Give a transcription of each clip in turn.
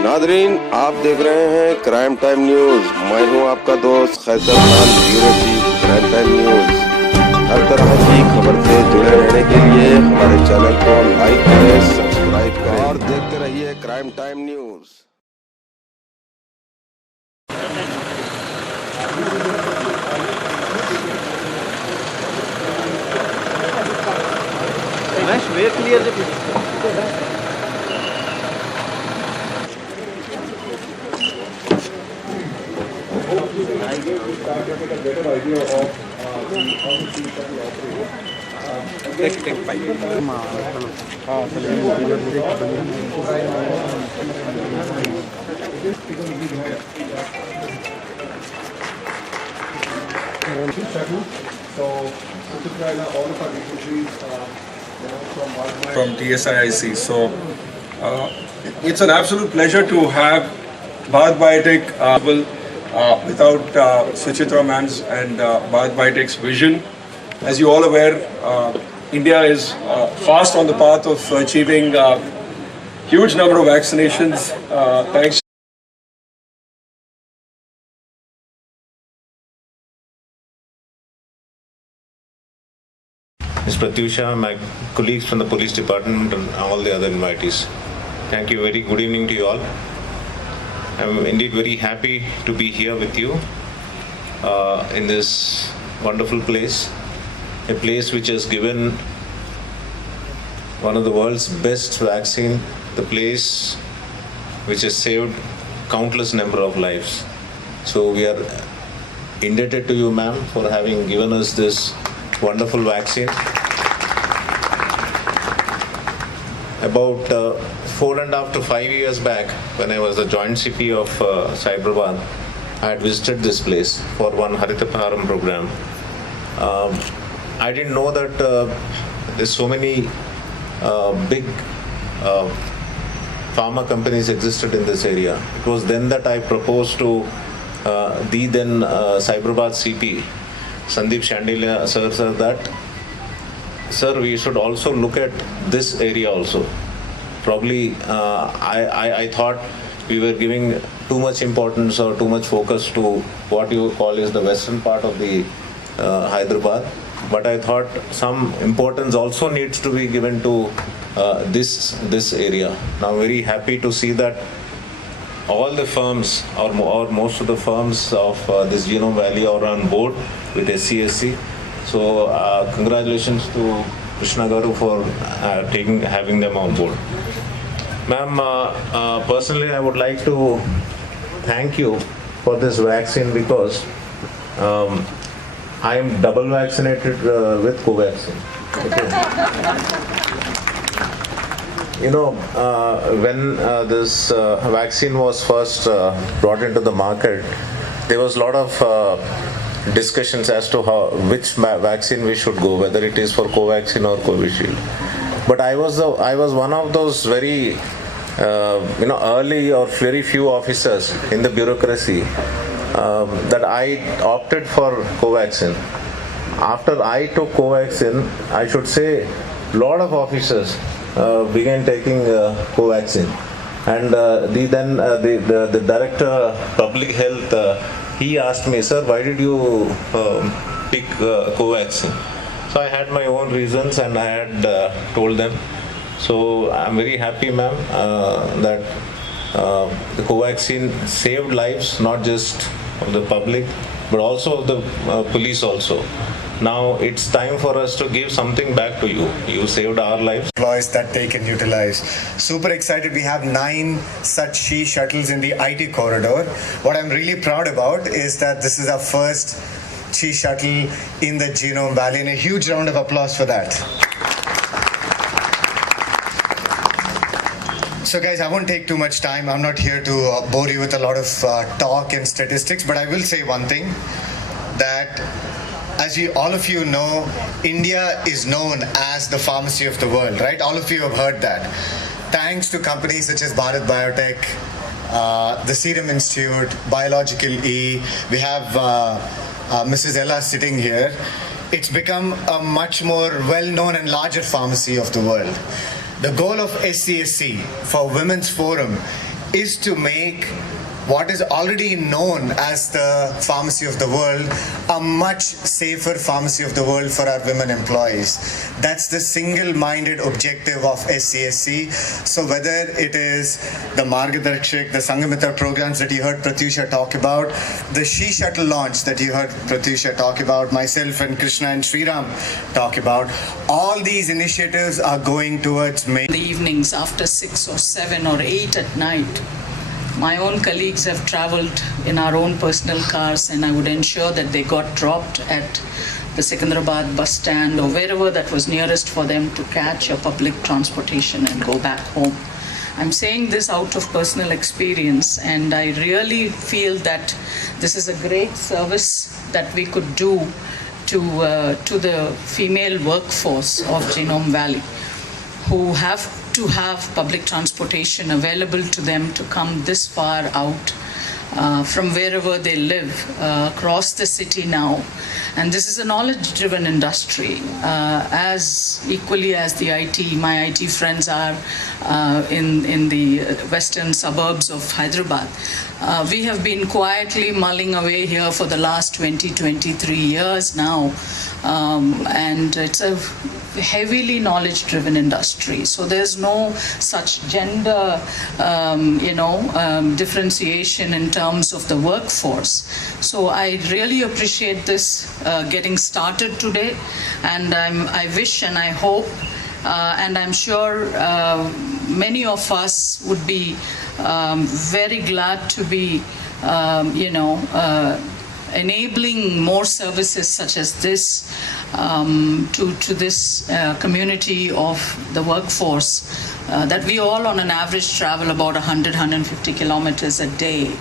Nadreen, आप देख रहे हैं क्राइम टाइम न्यूज। मैं हूं आपका दोस्त Khaiser Khan, bureau chief crime time news. हर तरह की खबर से जुड़े रहने के लिए हमारे चैनल को लाइक करें, सब्सक्राइब करें और देखते रहिए crime time news. Very clear the I guess we start to get a better idea of how the things that we operate. Take So, all of our refugees from TSIIC. So, it's an absolute pleasure to have Bharat Biotech without Suchitra Mans and Bharat Biotech's vision. As you all aware, India is fast on the path of achieving huge number of vaccinations thanks. Ms. Pratyusha, my colleagues from the police department and all the other invitees. Thank you. Very good evening to you all. I'm indeed very happy to be here with you in this wonderful place, a place which has given one of the world's best vaccine, the place which has saved countless number of lives. So we are indebted to you, ma'am, for having given us this wonderful vaccine. About 4.5 to 5 years back, when I was the joint CP of Cyberabad, I had visited this place for one Harita Paharam program. I didn't know that there's so many big pharma companies existed in this area. It was then that I proposed to the then Cyberabad CP, Sandeep Shandilia sir, that sir, we should also look at this area also. Probably I thought we were giving too much importance or too much focus to what you call is the western part of the Hyderabad, but I thought some importance also needs to be given to this area. Now I'm very happy to see that all the firms or most of the firms of this Genome Valley are on board with SCSC. So congratulations to Krishna Garu for having them on board. Ma'am, personally I would like to thank you for this vaccine because I am double vaccinated with Covaxin. Okay. You know, when this vaccine was first brought into the market, there was a lot of discussions as to which vaccine we should go, whether it is for Covaxin or Covishield. But I was one of those very early or very few officers in the bureaucracy that I opted for Covaxin. After I took Covaxin, I should say a lot of officers began taking Covaxin, and the director public health. He asked me, sir, why did you pick Covaxin? So I had my own reasons and I had told them. So I'm very happy, ma'am, that the Covaxin saved lives, not just of the public, but also of the police also. Now it's time for us to give something back to you. You saved our lives. Employees that they can utilize. Super excited. We have 9 such She shuttles in the IT corridor. What I'm really proud about is that this is our first She shuttle in the Genome Valley, and a huge round of applause for that. So guys, I won't take too much time. I'm not here to bore you with a lot of talk and statistics, but I will say one thing, that as all of you know, India is known as the pharmacy of the world, right? All of you have heard that. Thanks to companies such as Bharat Biotech, the Serum Institute, Biological E, we have Mrs. Ella sitting here. It's become a much more well-known and larger pharmacy of the world. The goal of SCSC for Women's Forum is to make what is already known as the pharmacy of the world a much safer pharmacy of the world for our women employees. That's the single-minded objective of SCSC. So whether it is the Margadarshak, the Sangamitra programs that you heard Pratyusha talk about, the She Shuttle launch that you heard Pratyusha talk about, myself and Krishna and Sriram talk about, all these initiatives are going towards the evenings after 6 or 7 or 8 at night. My own colleagues have traveled in our own personal cars, and I would ensure that they got dropped at the Secunderabad bus stand or wherever that was nearest for them to catch a public transportation and go back home. I'm saying this out of personal experience, and I really feel that this is a great service that we could do to the female workforce of Genome Valley, who have to have public transportation available to them to come this far out from wherever they live across the city now. And this is a knowledge-driven industry, as equally as the IT. My IT friends are in the western suburbs of Hyderabad. We have been quietly mulling away here for the last 23 years now, and it's a heavily knowledge-driven industry. So there's no such gender, differentiation in terms of the workforce. So I really appreciate this getting started today, and I wish and I hope, and I'm sure many of us would be very glad to be, enabling more services such as this to this community of the workforce that we all on an average travel about 100-150 kilometers a day.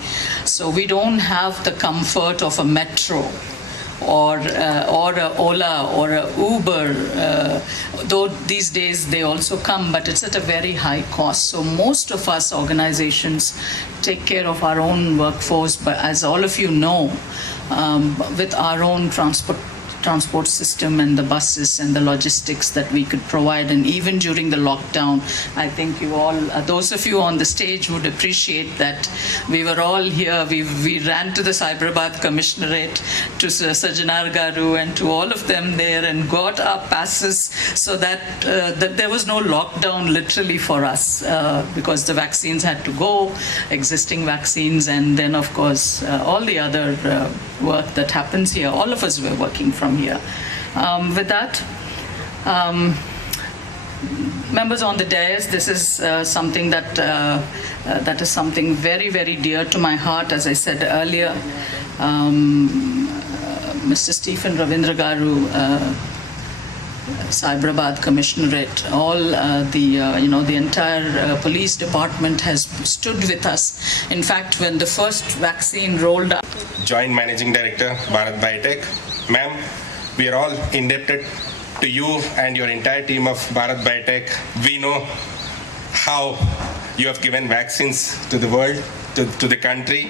So we don't have the comfort of a metro or a Ola or a Uber, though these days they also come, but it's at a very high cost. So most of us organizations take care of our own workforce, but as all of you know, with our own transport system and the buses and the logistics that we could provide. And even during the lockdown, I think you all, those of you on the stage would appreciate that we were all here. We ran to the Cyberabad Commissionerate, to Sajanar Garu and to all of them there and got our passes so that, that there was no lockdown literally for us because the vaccines had to go, existing vaccines, and then of course all the other work that happens here. All of us were working from here. With that, members on the dais, this is something that that is something very, very dear to my heart. As I said earlier, Mr. Stephen Ravindra Garu, Cyberabad Commissionerate, all the entire police department has stood with us. In fact, when the first vaccine rolled out. Joint Managing Director, Bharat Biotech. Ma'am, we are all indebted to you and your entire team of Bharat Biotech. We know how you have given vaccines to the world, to the country.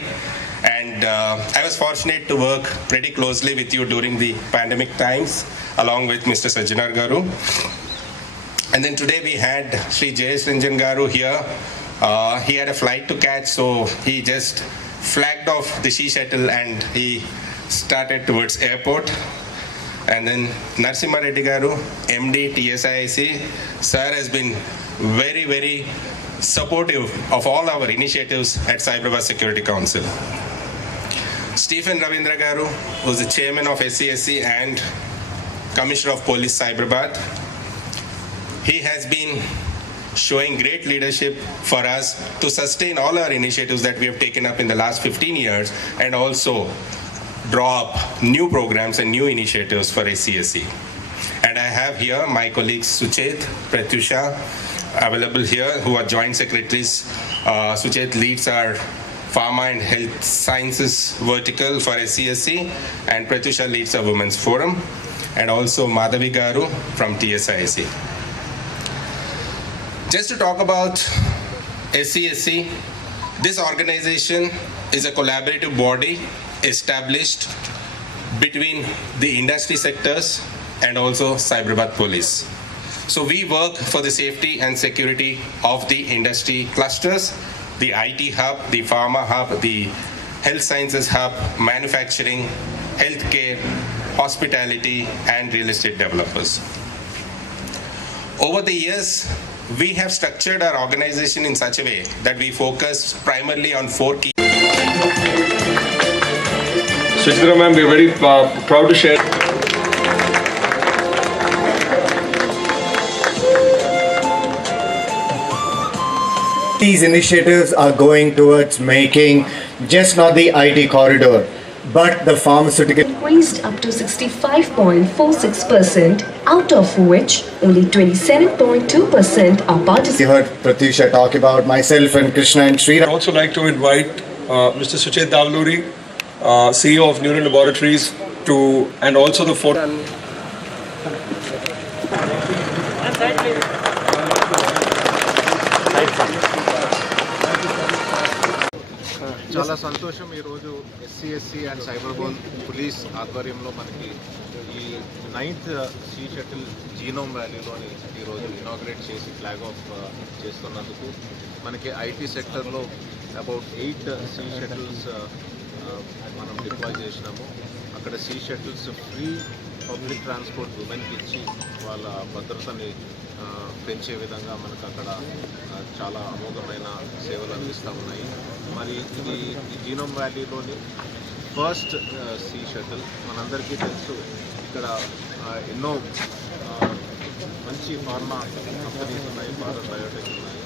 And I was fortunate to work pretty closely with you during the pandemic times, along with Mr. Sajanar Garu. And then today we had Sri Jayesh Ranjan Garu here. He had a flight to catch, so he just flagged off the She Shuttle and he started towards airport. And then Narasimha Reddy Garu, MD, TSIIC. Sir has been very, very supportive of all our initiatives at Cyberabad Security Council. Stephen Ravindra Garu, who's the chairman of SCSC and Commissioner of Police Cyberabad. He has been showing great leadership for us to sustain all our initiatives that we have taken up in the last 15 years and also draw up new programs and new initiatives for SCSC. And I have here my colleagues Suchet, Pratyusha available here, who are joint secretaries. Suchet leads our Pharma and Health Sciences vertical for SCSC, and Pratyusha leads our Women's Forum, and also Madhavi Garu from TSIIC. Just to talk about SCSC, this organization is a collaborative body established between the industry sectors and also Cyberabad Police. So we work for the safety and security of the industry clusters the IT hub, the pharma hub, the health sciences hub, manufacturing, healthcare, hospitality, and real estate developers. Over the years, we have structured our organization in such a way that we focus primarily on 4 key. Suchitra ma'am, we are very proud to share. These initiatives are going towards making just not the IT corridor, but the pharmaceutical. Increased up to 65.46%, out of which only 27.2% are You participating. heard Pratyusha talk about myself and Krishna and Sri. I'd also like to invite Mr. Suchet Davluri, CEO of Neuron Laboratories, and also the చాలా సంతోషం ఈరోజు SCSC and cyber బోల్ police ఆధ్వర్యంలో మనకి ఈ 9th see shuttle genome వ్యాలీలోని ఈరోజు inaugurate చేసి flag of చేస్తున్నందుకు మనకి ఐటీ సెక్టర్లో అబౌట్ 8 సీ షటిల్స్ మనం డిప్లాయ్ చేసినాము. అక్కడ she shuttles free public transport ఉమెన్కి ఇచ్చి వాళ్ళ భద్రతని పెంచే విధంగా మనకు అక్కడ చాలా అమోఘమైన సేవలు అందిస్తూ ఉన్నాయి. మరి ఇది ఈ జీనోమ్ వ్యాలీలోని ఫస్ట్ సీ షటిల్. మనందరికీ తెలుసు ఇక్కడ ఎన్నో మంచి ఫార్మా కంపెనీస్ ఉన్నాయి, భారత్ బయోటెక్ ఉన్నాయి.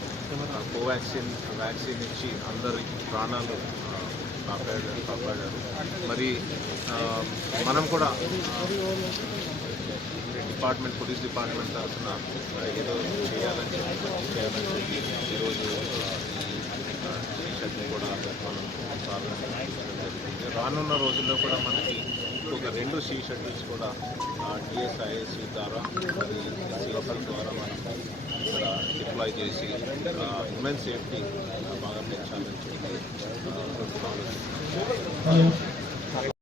కోవాక్సిన్ వ్యాక్సిన్ ఇచ్చి అందరి ప్రాణాలు కాపాడారు. మరి మనం కూడా పోలీస్ డిపార్ట్మెంట్ తరఫున ఏదో చేయాలని చెప్పి మంచి చేయాలని చెప్పి ఈరోజు ఈ షటిల్ కూడా మనం ప్రారంభించడం జరిగింది. రానున్న రోజుల్లో కూడా మనకి ఇంకొక 2 సీ షటిల్స్ కూడా TSIAC ద్వారా మరి SCSC ద్వారా మనం ఇక్కడ డిప్లాయ్ చేసి ఉమెన్ సేఫ్టీ బాగా పెంచాలని చెప్పి ఆలోచిస్తున్నాం.